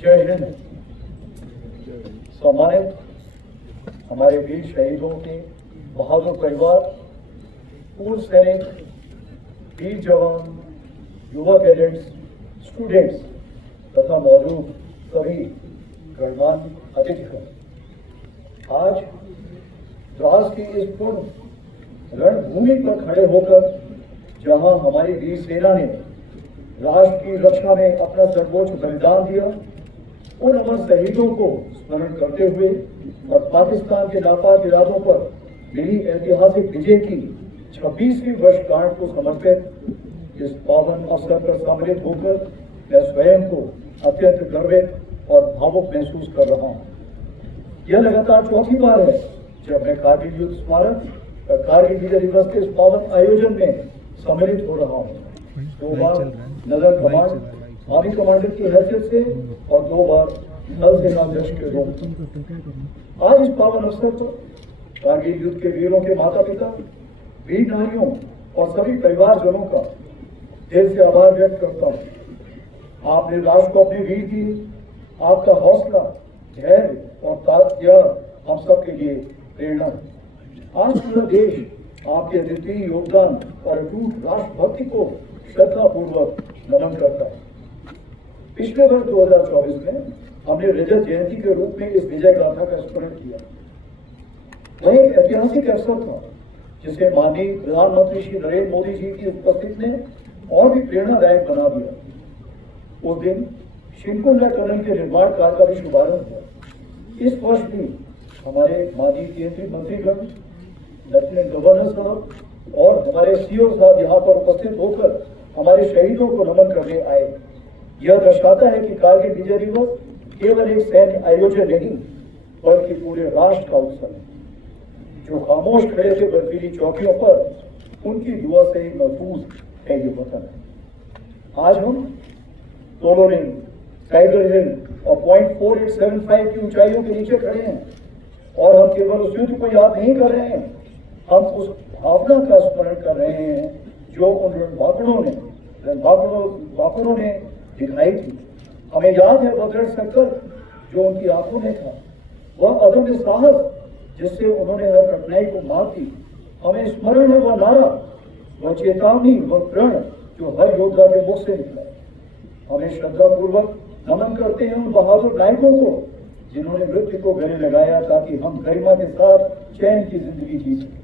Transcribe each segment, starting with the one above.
जय हिंद। सम्मानित हमारे वीर शहीदों के बहादुर परिवार, पूर्व सैनिक, वीर जवान, युवा कैडेट्स, स्टूडेंट्स तथा मौजूद सभी गणमान्य अतिथिगण, आज द्रास की इस पूर्ण रणभूमि पर खड़े होकर जहां हमारी वीर सेना ने राष्ट्र की रक्षा में अपना सर्वोच्च बलिदान दिया, उन अमर शहीदों को स्मरण करते हुए और पाकिस्तान के नापाक इरादों पर मिली ऐतिहासिक विजय की 26वीं वर्षगांठ को समर्पित इस पावन अवसर पर सम्मिलित होकर मैं स्वयं को अत्यंत गर्वित और भावुक महसूस कर रहा हूँ। यह लगातार चौथी बार है जब मैं कारगिल युद्ध स्मारक और कारगिल विजय दिवस के इस पावन आयोजन में सम्मिलित हो रहा हूँ। 2 बार नगर कमांड आर्मी कमांडर की हैसियत से और 2 बार नल सेनाध्यक्ष के रूप में। आज इस पावन अवसर पर कारगिल युद्ध के वीरों के माता पिता, वीर नारियों और सभी परिवारजनों का दिल से आभार व्यक्त करता हूँ। आपने राष्ट्र को अपनी वीर दी, आपका हौसला, धैर्य और ताकत हम सबके लिए प्रेरणा है। आज पूरा देश आपके अद्वितीय योगदान और अटूट राष्ट्रभक्ति को श्रद्धापूर्वक नमन करता है। पिछले वर्ष 2024 में हमने रजत जयंती के रूप में इस विजय गाथा का स्मरण किया। वह एक ऐतिहासिक अवसर था जिसे माननीय प्रधानमंत्री श्री नरेंद्र मोदी जी की उपस्थिति ने और भी प्रेरणादायक बना दिया। उस दिन शिनकुंडा टनल के निर्माण कार्य का भी शुभारंभ हुआ। इस वर्ष भी हमारे माननीय केंद्रीय मंत्रीगण, लेफ्टिनेंट गवर्नर साहब और हमारे सीओ साहब यहाँ पर उपस्थित होकर हमारे शहीदों को नमन करने आए। यह दर्शाता है कि कारगिल विजय दिवस केवल एक सैन्य आयोजन नहीं बल्कि पूरे राष्ट्र का उत्सव है। जो खामोश खड़े थे बर्फीली चौकियों पर, उनकी दुआ से ही महफूज है ये वतन। आज हम तोलोरिंग, टाइगर हिल और 0.4875 की ऊंचाइयों के नीचे खड़े हैं और हम केवल उस युद्ध को याद नहीं कर रहे हैं, हम उस भावना का स्मरण कर रहे हैं जो उन रणबांकुरों ने दिखाई थी। हमें याद है वह दृढ़ संकल्प जो उनकी आंखों में था, वह अदम्य साहस जिससे उन्होंने हर कठिनाई को मात दी। हमें स्मरण है वह नारा, वह चेतावनी, वह प्रण जो हर योद्धा के मुख से निकला। हमें श्रद्धापूर्वक नमन करते हैं उन बहादुर नायकों को जिन्होंने मृत्यु को गले लगाया ताकि हम गरिमा के साथ चैन की जिंदगी जी सकें।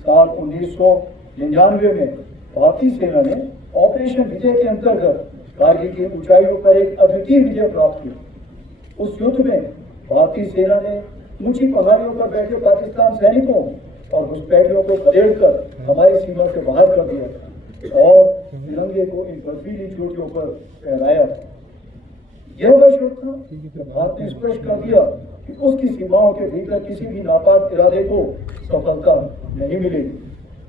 साल 1999 में भारतीय सेना ने ऑपरेशन विजय के अंतर्गत कारगिल की ऊंचाइयों पर एक अद्वितीय विजय प्राप्त किया। उस युद्ध में भारतीय सेना ने ऊंची पहाड़ियों पर बैठे पाकिस्तान सैनिकों और घुसपैठियों को खदेड़कर हमारी सीमा से बाहर कर दिया था और तिरंगे को इन बर्फीली चोटियों पर फहराया था। यह वह क्षण था जब भारत ने स्पष्ट कर दिया कि उसकी सीमाओं के भीतर किसी भी नापाक इरादे को सफलता नहीं मिलेगी।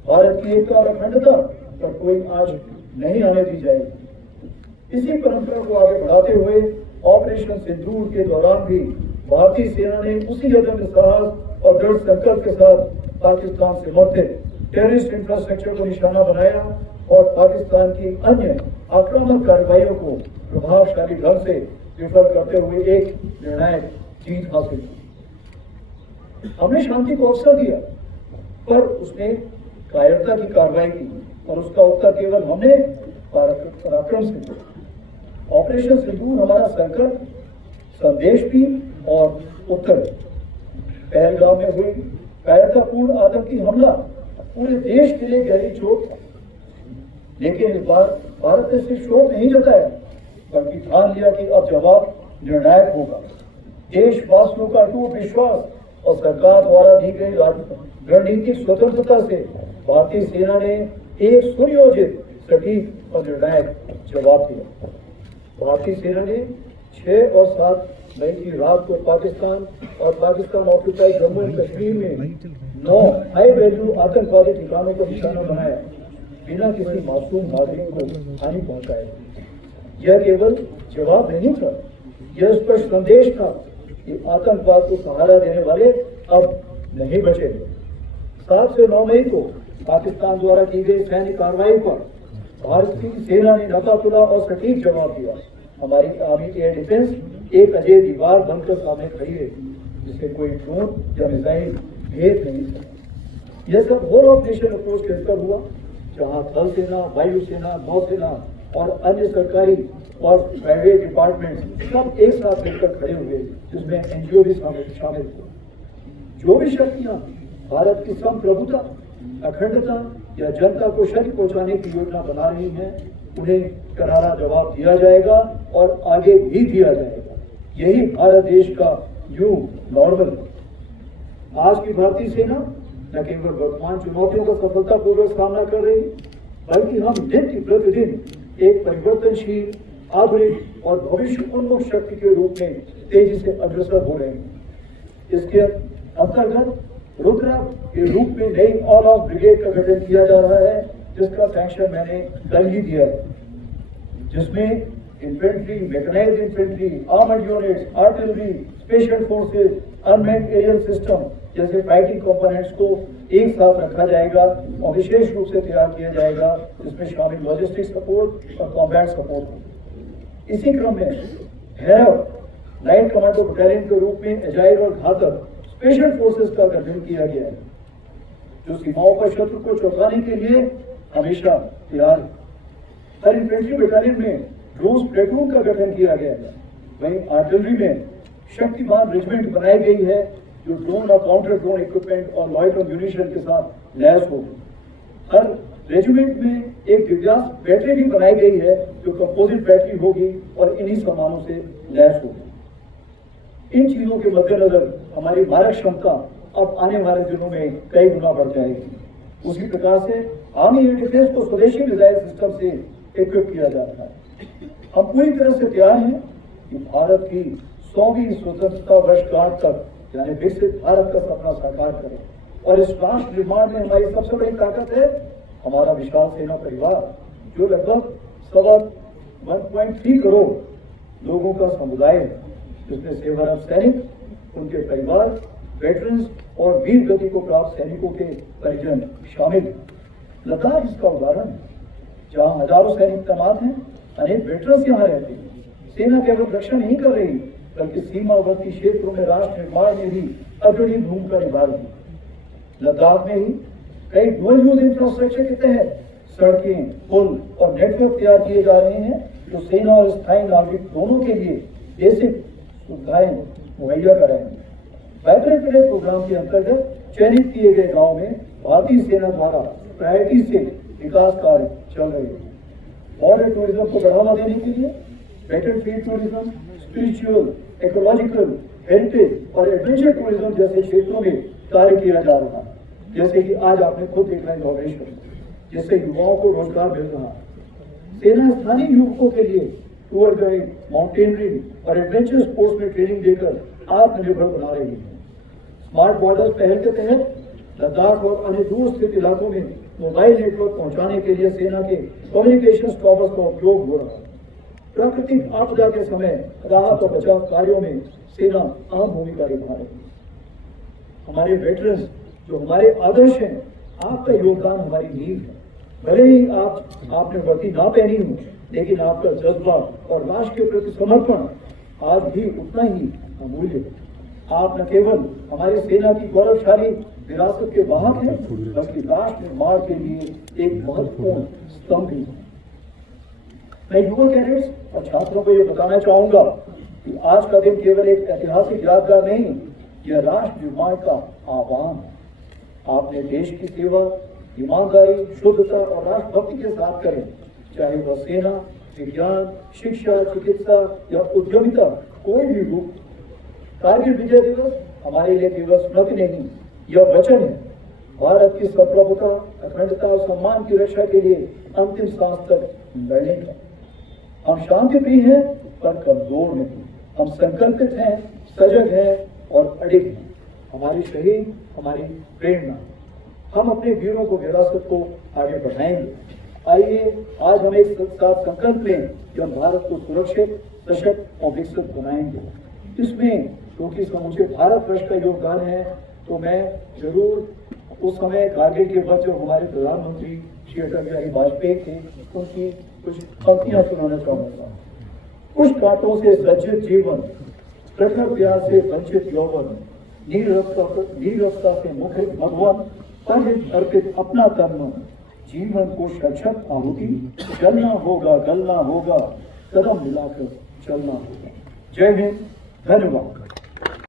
भारत की एकता और अखंडता पर कोई आंच नहीं आने दी जाएगी। इसी परंपरा को आगे बढ़ाते हुए ऑपरेशन सिंदूर के दौरान भी भारतीय सेना ने उसी अदम्य साहस और दृढ़ संकल्प के साथ पाकिस्तान से समर्थित टेररिस्ट इंफ्रास्ट्रक्चर को निशाना बनाया और पाकिस्तान की अन्य आक्रामक कार्रवाइयों को प्रभावशाली ढंग से विफल करते हुए एक निर्णायक जीत हासिल की। हमने शांति को अवसर दिया पर उसने कायरता की कार्रवाई की और उसका उत्तर केवल हमने पराक्रम से दिया। ऑपरेशन सिंदूर हमारा संकल्प, संदेश भी और उत्तर। पहलगाम में हुई कायरतापूर्ण आतंकी हमला पूरे देश के लिए गहरी चोट था, लेकिन इस बार भारत ने सिर्फ शोक नहीं जताया बल्कि ठान लिया कि अब जवाब निर्णायक होगा। देशवासियों का अटूट विश्वास और सरकार द्वारा दी गई रणनीतिक स्वतंत्रता से भारतीय सेना ने एक सुनियोजित, सटीक और निर्णायक जवाब दिया। भारतीय सेना ने 6 और 7 मई की रात को पाकिस्तान और पाकिस्तान ऑक्यूपाइड जम्मू एंड कश्मीर में 9 हाई वैल्यू आतंकवादी ठिकानों को निशाना बनाया बिना किसी मासूम नागरिक को हानि पहुंचाए। यह केवल जवाब नहीं था, यह स्पष्ट संदेश था कि आतंकवाद को सहारा देने वाले अब नहीं बचेंगे। 7 से 9 मई को पाकिस्तान द्वारा की गई सैन्य कार्रवाई पर भारतीय सेना ने नकातुला और सटीक जवाब दिया। हमारी आर्मी एयर डिफेंस एक अजय दीवार बनकर सामने खड़ी है, जिसे कोई ड्रोन या मिसाइल भेद नहीं सकता। यह सब होल ऑफ नेशन अप्रोच के अंतर हुआ, जहां थल सेना, वायुसेना, नौसेना और अन्य सरकारी और प्राइवेट डिपार्टमेंट सब एक साथ मिलकर खड़े हुए, जिसमें एनजीओ भी शामिल हुए। जो भी शक्तियां भारत की संप्रभुता, अखंडता या जनता को क्षति पहुंचाने की योजना बना रही हैं, उन्हें करारा जवाब दिया जाएगा और आगे भी दिया जाएगा। यही भारत देश का न्यू नॉर्मल है। आज की भारतीय सेना न केवल वर्तमान चुनौतियों का सफलतापूर्वक सामना कर रही, बल्कि हम नित्य प्रतिदिन एक परिवर्तनशील, आधुनिक और भविष्य उन्मुख शक्ति के रूप में तेजी से अग्रसर हो रहे हैं। इसके अंतर्गत रुद्रा के रूप में नई ऑल ऑफ ब्रिगेड का गठन किया जा रहा है, जिसका सैंक्शन मैंने कल ही दिया है, जिसमें infantry, mechanised infantry, armoured units, artillery, special forces, unmanned aerial system जैसे फाइटिंग कंपोनेंट्स को एक साथ रखा जाएगा और विशेष रूप से तैयार किया जाएगा, जिसमें शामिल लॉजिस्टिक सपोर्ट और कॉम्बैट सपोर्ट। इसी क्रम में हैरव लाइट कमांडो बटालियन के रूप में एजाइल और घातक स्पेशल फोर्सेस का गठन किया गया है, जो सीमाओं पर शत्रु को चौंकाने के लिए हमेशा तैयार है। हर इन्फेंट्री बटालियन में ड्रोन प्लेटून का गठन किया गया है। वहीं आर्टिलरी में शक्तिमान रेजिमेंट बनाई गई है, जो ड्रोन और काउंटर ड्रोन इक्विपमेंट और लॉयटर म्यूनिशन के साथ लैस होगी। हर रेजिमेंट में एक दिव्यांश बैटरी भी बनाई गई है, जो कंपोजिट बैटरी होगी और इन्हीं सामानों से लैस होगी। इन चीजों के मद्देनजर हमारी मारक क्षमता अब आने वाले दिनों में कई गुना बढ़ जाएगी। उसी प्रकार से आर्मी एयर डिफेंस को स्वदेशी मिसाइल सिस्टम से इक्विप किया जा रहा है। हम पूरी तरह से तैयार हैं कि भारत की 100वीं स्वतंत्रता वर्षगांठ तक, यानी विकसित भारत का सपना साकार करें। और इस राष्ट्र निर्माण में हमारी सबसे बड़ी ताकत है हमारा विशाल सेना परिवार, जो लगभग 1.3 करोड़ लोगों का समुदाय है, जिसमें सेवारत सैनिक, उनके परिवार, वेटरन्स और वीर गति को प्राप्त सैनिकों के परिजन शामिल हैं। लद्दाख इसका उदाहरण है, जहां हजारों सैनिक तैनात हैं, अनेक वेटरन्स यहाँ रहते हैं। सेना केवल रक्षा नहीं कर रही, बल्कि सीमावर्ती क्षेत्रों में राष्ट्र निर्माण में भी अग्रणी भूमिका निभा रही है। लद्दाख में ही कई डुअल यूज इंफ्रास्ट्रक्चर के तहत सड़कें, पुल और नेटवर्क तैयार किए जा रहे हैं, जो सेना और स्थायी नागरिक दोनों के लिए बेसिक सुविधाएं मुहैया कराएंगे। वाइब्रेंट विलेज प्रोग्राम के अंतर्गत चयनित किए गए गांव में भारतीय सेना द्वारा प्रायोरिटी से विकास कार्य चल रहे हैं। बॉर्डर टूरिज्म को बढ़ावा देने के लिए battlefield tourism, spiritual, ecological, heritage और एडवेंचर टूरिज्म जैसे क्षेत्रों में कार्य किया जा रहा है। जैसे कि आज आपने खुद देखा इनॉग्रेशन, जिससे युवाओं को रोजगार मिल रहा है। सेना स्थानीय युवकों के लिए टूर गाइड, माउंटेनरिंग और एडवेंचर स्पोर्ट्स में ट्रेनिंग देकर आत्मनिर्भर बना रही है। स्मार्ट बॉर्डर्स पहल के तहत लद्दाख और अन्य दूर स्थित इलाकों में मोबाइल नेटवर्क पहुंचाने के लिए सेना के कम्युनिकेशन टॉवर्स का उपयोग हो रहा है। प्राकृतिक आपदा के समय राहत और बचाव कार्यों में सेना अहम भूमिका निभा रही है। हमारे वेटरन्स जो हमारे आदर्श हैं, आपका योगदान हमारी नींव है। भले ही आपने वर्दी ना पहनी हो, लेकिन आपका जज्बा और राष्ट्र के प्रति समर्पण आज भी उतना ही अमूल्य है। आप न केवल हमारी सेना की गौरवशाली विरासत के वाहक हैं, बल्कि राष्ट्र निर्माण के लिए एक महत्वपूर्ण स्तंभ भी है। मैं युवा कैडेट्स और छात्रों को ये बताना चाहूंगा कि आज का दिन केवल एक ऐतिहासिक यादगार नहीं, यह राष्ट्र निर्माण का आह्वान है। आपने देश की सेवा ईमानदारी, शुद्धता और राष्ट्रभक्ति के साथ करें, चाहे वह सेना, विज्ञान, शिक्षा, चिकित्सा या उद्यमिता कोई भी रूप। कारगिल विजय दिवस हमारे लिए केवल स्मृति नहीं, यह वचन है भारत की संप्रभुता, अखंडता और सम्मान की रक्षा के लिए अंतिम सांस तक लड़ने का। हम शांति प्रिय हैं पर कमजोर नहीं। हम संकल्पित हैं, सजग हैं और अडिग हैं। हमारी शहीद हमारी प्रेरणा। हम अपने वीरों को विरासत को आगे बढ़ाएंगे। आइए आज हम एक साथ संकल्प लें कि हम भारत को सुरक्षित, सशक्त और विकसित बनाएंगे। इसमें क्योंकि समूचे भारतवर्ष का योगदान है, तो मैं जरूर उस समय कारगिल के बाद जब हमारे प्रधानमंत्री श्री अटल बिहारी वाजपेयी थे, उनकी कुछ पंक्तियां सुनाना चाहूंगा। कुछ कांटों से सज्जित जीवन, प्रखर प्यार से वंचित यौवन, नीरवता से मुखरित भगवान, पर अर्पित अपना कर्म, जीवन को शक्षक आहुति, चलना होगा, गलना होगा, कदम मिलाकर चलना होगा। जय हिंद, धन्यवाद।